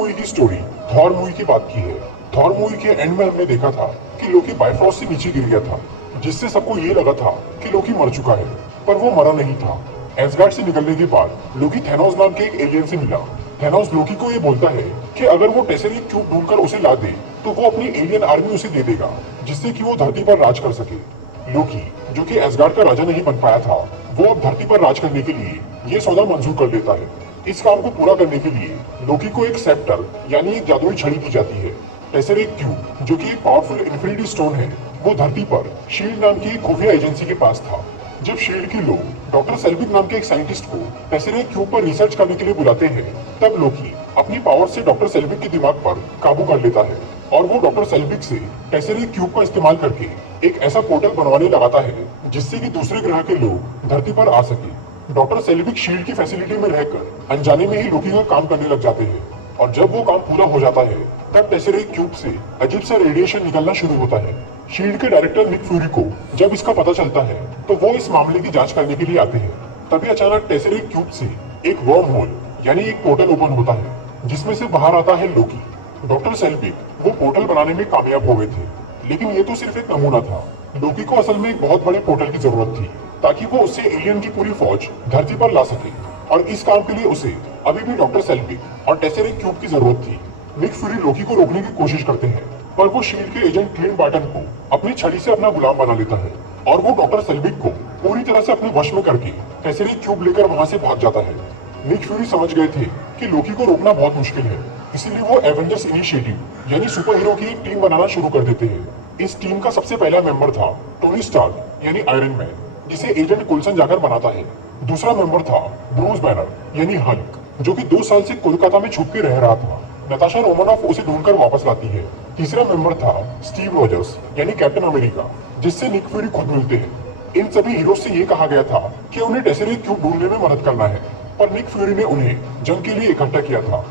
Movie की story Thor movie की बात की है। थॉर मूवी के एंड में हमने देखा था कि लोकी बाइफ्रॉस्ट से नीचे गिर गया था, जिससे सबको ये लगा था कि लोकी मर चुका है, पर वो मरा नहीं था। एसगार्ड से निकलने के बाद लोकी थेनोस नाम के एक एलियन से मिला। थेनोस लोकी को ये बोलता है कि अगर वो टेसेरियम क्यूब ढूंढकर उसे ला दे तो वो अपनी एलियन आर्मी उसे दे देगा, जिससे कि वो धरती पर राज कर सके। लोकी, जो कि एसगार्ड का राजा नहीं बन पाया था, वो अब धरती पर राज करने के लिए ये सौदा मंजूर कर लेता है। इस काम को पूरा करने के लिए लोकी को एक सेप्टर यानी एक जादुई छड़ी दी जाती है। टेसेरियम क्यूब, जो कि एक पावरफुल इन्फिनिटी स्टोन है, वो धरती पर शील्ड नाम की एक खुफिया एजेंसी के पास था। जब शील्ड के लोग डॉक्टर सेल्विक नाम के एक साइंटिस्ट को टेसेरियम क्यूब पर रिसर्च करने के लिए बुलाते हैं, तब लोकी अपनी पावर से डॉक्टर सेल्विक के दिमाग पर काबू कर लेता है और वो डॉक्टर सेल्विक से टेसेरियम क्यूब का इस्तेमाल करके एक ऐसा पोर्टल बनवाने लगाता है जिससे कि दूसरे ग्रह के लोग धरती पर आ सके। डॉक्टर सेल्विक शील्ड की फैसिलिटी में रहकर अनजाने में ही लोकी का काम करने लग जाते हैं, और जब वो काम पूरा हो जाता है तब टेसेरियम क्यूब से अजीब सा रेडिएशन निकलना शुरू होता है। शील्ड के डायरेक्टर निक फ्यूरी को जब इसका पता चलता है तो वो इस मामले की जांच करने के लिए आते हैं। तभी अचानक टेसेरियम क्यूब से एक वर्म होल यानी एक पोर्टल ओपन होता है, जिसमें से बाहर आता है लोकी। डॉक्टर सेल्विक वो पोर्टल बनाने में कामयाब हो गए थे, लेकिन ये तो सिर्फ एक नमूना था। लोकी को असल में एक बहुत बड़े पोर्टल की जरूरत थी ताकि वो उससे एलियन की पूरी फौज धरती पर ला सके, और इस काम के लिए उसे अभी भी डॉक्टर सेल्विक और टेसेरियम क्यूब की जरूरत थी। निक फ्यूरी लोकी को रोकने की कोशिश करते हैं, पर वो शील्ड के एजेंट क्लिंट बार्टन को अपनी छड़ी से अपना गुलाम बना लेता है और वो डॉक्टर सेल्विक को पूरी तरह से अपने वश में करके टेसेरियम क्यूब लेकर वहां से भाग जाता है। निक फ्यूरी समझ गए थे कि लोकी को रोकना बहुत मुश्किल है, इसीलिए वो एवेंजर्स इनिशिएटिव यानी सुपर हीरो की एक टीम बनाना शुरू कर देते हैं। इस टीम का सबसे पहला मेंबर था टोनी स्टार्क यानी आयरन मैन, जिसे एजेंट कुल्सन जाकर बनाता है। दूसरा मेंबर था ब्रूस बैनर यानी हल्क, जो कि 2 साल से कोलकाता में छुप के रह रहा था। नताशा रोमानॉफ उसे ढूंढकर वापस लाती है। तीसरा मेंबर था स्टीव रॉजर्स यानी कैप्टन अमेरिका, जिससे निक फ्यूरी खुद मिलते हैं। इन सभी हीरो से ये कहा गया था कि उन्हें टेसेरियम क्यूब ढूंढने में मदद करना है, पर निक फ्यूरी ने उन्हें जंग के लिए इकट्ठा किया था।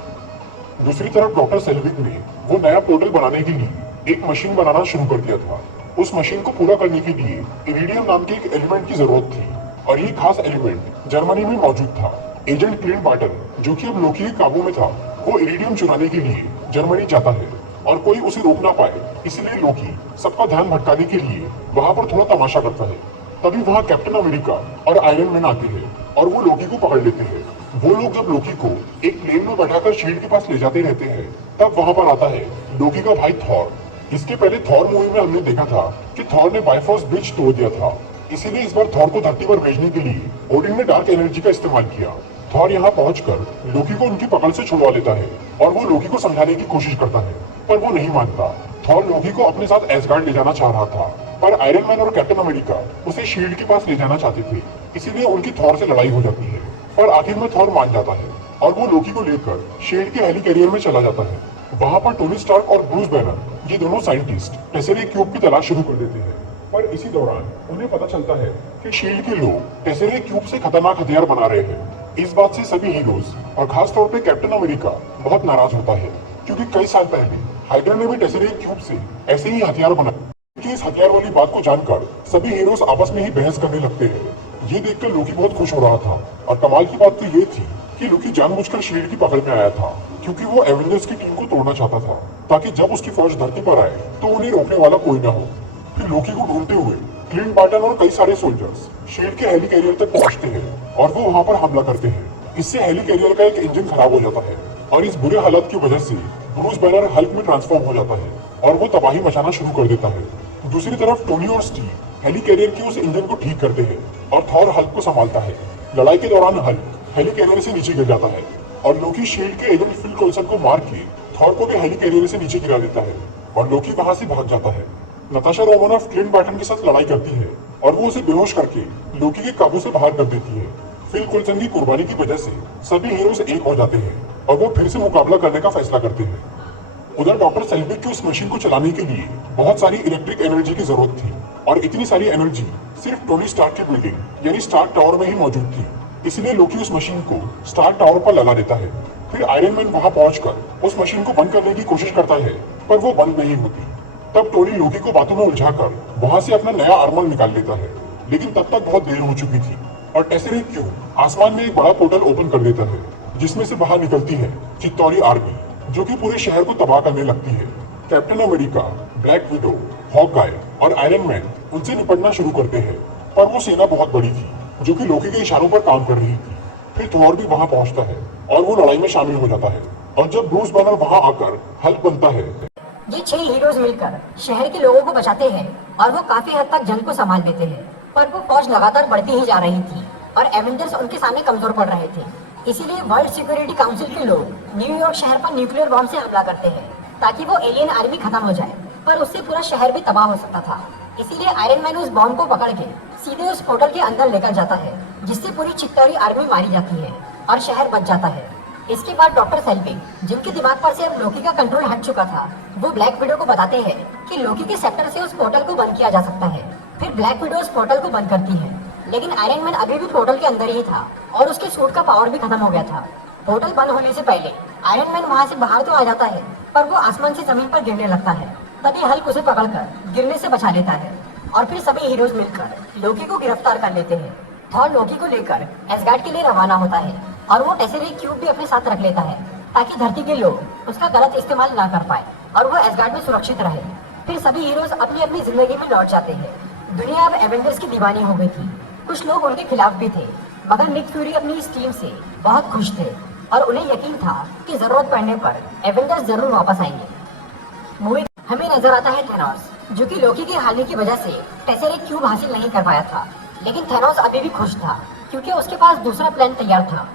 दूसरी तरफ डॉक्टर सेल्विक ने वो नया पोर्टल बनाने के लिए एक मशीन बनाना शुरू कर दिया था। उस मशीन को पूरा करने के लिए इरिडियम नाम के एक एलिमेंट की जरूरत थी, और ये खास एलिमेंट जर्मनी में मौजूद था। एजेंट क्लिंट बार्टन, जो कि अब लोकी के काबू में था, वो इरिडियम चुराने के लिए जर्मनी जाता है, और कोई उसे रोक ना पाए, इसलिए लोकी सबका ध्यान भटकाने के लिए वहां पर थोड़ा तमाशा करता है। तभी वहां कैप्टन अमेरिका और आयरन मैन आते हैं और वो लोकी को पकड़ लेते हैं। वो लोग जब लोकी को एक प्लेन में बैठाकर शील्ड के पास ले जाते रहते हैं, तब वहां पर आता है लोकी का भाई थॉर। इसके पहले थॉर मूवी में हमने देखा था कि थॉर ने बाइफ्रॉस्ट ब्रिज तोड़ दिया था, इसीलिए इस बार थॉर को धरती पर भेजने के लिए ओडिन ने डार्क एनर्जी का इस्तेमाल किया। थॉर यहाँ पहुंचकर लोकी को उनकी पकड़ से छुड़वा लेता है और वो लोकी को समझाने की कोशिश करता है, पर वो नहीं मानता। थॉर लोकी को अपने साथ एसगार्ड ले जाना चाह रहा था, पर आयरन मैन और कैप्टन अमेरिका उसे शील्ड के पास ले जाना चाहते थे, इसीलिए उनकी थॉर से लड़ाई हो जाती है। पर आखिर में थॉर मान जाता है और वो लोकी को लेकर शील्ड के हेली कैरियर में चला जाता है। वहां पर टोनी स्टार्क और ब्रूस बैनर, ये दोनों साइंटिस्ट टेसेरियम क्यूब की तलाश शुरू कर देते हैं, पर इसी दौरान उन्हें पता चलता है कि शील्ड के लोग टेसेरियम क्यूब से खतरनाक हथियार बना रहे हैं। इस बात से सभी हीरोज और खास तौर पे कैप्टन अमेरिका बहुत नाराज होता है, क्योंकि कई साल पहले हाइड्रा ने भी टेसेरियम क्यूब से ऐसे ही हथियार बनाए। कि इस हथियार वाली बात को जानकर सभी हीरोज आपस में ही बहस करने लगते हैं। ये देखकर लोकी बहुत खुश हो रहा था, और कमाल की बात तो ये थी कि लोकी जानबूझकर शील्ड की पकड़ में आया था, क्योंकि वो एवेंजर्स की टीम को तोड़ना चाहता था, ताकि जब उसकी फौज धरती पर आए तो उन्हें रोकने वाला कोई ना हो। फिर लोकी को ढूंढते हुए क्लिंट बार्टन और कई सारे सोल्जर्स शील्ड के हेली कैरियर तक पहुंचते हैं और वो वहां पर हमला करते हैं। इससे हेली कैरियर का एक इंजन खराब हो जाता है, और इस बुरे हालत की वजह से ब्रूस बैनर हल्क में ट्रांसफॉर्म हो जाता है और वो तबाही मचाना शुरू कर देता है। दूसरी तरफ टोनी और स्टीव हेली कैरियर के उस इंजन को ठीक करते हैं और थॉर हल्क को संभालता है। लड़ाई के दौरान हल्क हेली कैरियर से नीचे गिर जाता है, और लोकी शील्ड के एजेंट फिल कोल्सन को मार के थॉर को भी हेली कैरियर से नीचे गिरा देता है, और लोकी वहां से भाग जाता है। नताशा रोमानॉफ क्लिंट बार्टन के साथ लड़ाई करती है और वो उसे बेहोश करके लोकी के काबू से बाहर कर देती है। फिल कोल्सन की कुर्बानी की वजह से सभी हीरोज एक हो जाते हैं और वो फिर से मुकाबला करने का फैसला करते हैं। उधर डॉक्टर सेल्विक की उस मशीन को चलाने के लिए बहुत सारी इलेक्ट्रिक एनर्जी की जरूरत थी, और इतनी सारी एनर्जी सिर्फ टोनी स्टार्क की बिल्डिंग यानी स्टार्क टावर में ही मौजूद थी, इसलिए लोकी उस मशीन को स्टार्क टावर पर लगा देता है। फिर आयरन मैन वहां पहुंचकर उस मशीन को बंद करने की कोशिश करता है, पर वो बंद नहीं होती। तब टोनी लोकी को बातों में उलझाकर वहां से अपना नया आर्मर निकाल लेता है, लेकिन तब तक बहुत देर हो चुकी थी, और टेसेरियम क्यूब आसमान में एक बड़ा पोर्टल ओपन कर देता है, जिसमें से बाहर निकलती है चित्तौरी आर्मी। जो कि पूरे शहर को तबाह करने लगती है। Captain America, black window, Hawkeye और आयरन मैन उनसे निपटना शुरू करते हैं, पर वो सेना बहुत बड़ी थी जो कि लोकी के इशारों पर काम कर रही थी। फिर थॉर भी वहां पहुंचता है और वो लड़ाई में शामिल हो जाता है, और जब ब्रूस बैनर वहां आकर हल्क बनता है। ये 6 हीरोज मिलकर शहर के लोगों को बचाते हैं और वो काफी हद तक जंग को संभाल लेते हैं, पर वो फौज लगातार बढ़ती ही जा रही थी और एवेंजर्स उनके सामने कमजोर पड़ रहे थे। इसीलिए वर्ल्ड सिक्योरिटी काउंसिल के लोग न्यूयॉर्क शहर पर न्यूक्लियर बॉम्ब से हमला करते हैं ताकि वो एलियन आर्मी खत्म हो जाए, पर उससे पूरा शहर भी तबाह हो सकता था। इसीलिए आयरन मैन उस बॉम्ब को पकड़ के सीधे उस पोर्टल के अंदर लेकर जाता है, जिससे पूरी चित्तौरी आर्मी मारी जाती है और शहर बच जाता है। इसके बाद डॉक्टर सेल्फिंग, जिनके दिमाग पर से अब लोकी का कंट्रोल हट चुका था, वो ब्लैक विडो को बताते हैं कि लोकी के सेक्टर से उस पोर्टल को बंद किया जा सकता है। फिर ब्लैक विडो उस पोर्टल को बंद करती है, लेकिन आयरन मैन अभी भी पोर्टल के अंदर ही था और उसके सूट का पावर भी खत्म हो गया था। पोर्टल बंद होने से पहले आयरन मैन वहां से बाहर तो आ जाता है, पर वो आसमान से जमीन पर गिरने लगता है। तभी हल्क उसे पकड़कर गिरने से बचा लेता है और फिर सभी हीरोज मिलकर लोकी को गिरफ्तार कर लेते हैं। थॉर लोकी को लेकर एसगार्ड के लिए रवाना होता है और वो टेसेरी क्यूब भी अपने साथ रख लेता है ताकि धरती के लोग उसका गलत इस्तेमाल ना कर पाए और वो एसगार्ड में सुरक्षित रहे। फिर सभी हीरोज अपनी अपनी जिंदगी में लौट जाते हैं। दुनिया अब एवेंजर्स की दीवानी हो गई थी। कुछ लोग उनके खिलाफ भी थे, मगर निक फ्यूरी अपनी इस टीम से बहुत खुश थे और उन्हें यकीन था कि जरूरत पड़ने पर एवेंजर्स जरूर वापस आएंगे। मूवी हमें नजर आता है थैनोस, जो कि लोकी के हारने की वजह से टेसेरी क्यूब हासिल नहीं कर पाया था, लेकिन थैनोस अभी भी खुश था क्योंकि उसके पास दूसरा प्लान तैयार था।